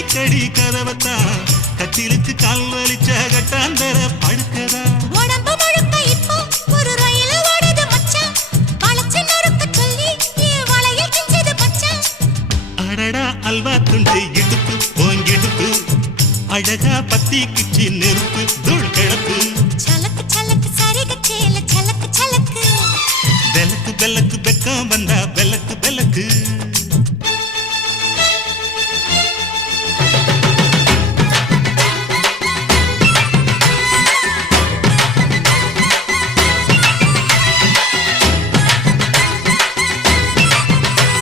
அடிக்கடி கதவத்தா கட்டிலுக்கு கால் வலிச்ச கட்டாந்தர படுக்கதா உடம்பு முழுக்க இப்போ ஒரு ரயில் ஓடுது மச்சான் வளைச்சு நறுக்க சொல்லி என் வளையல் கிஞ்சது மச்சான் அடடா அல்வா துண்டு இடுப்பு ஓங்கிடுப்பு அழகா பத்தி கிச்சி நெருப்பு தூள் கிளப்பு சலக்கு சலக்கு சரிக சேல சலக்கு சலக்கு வெலக்கு வெலக்கு வெக்கம் வந்த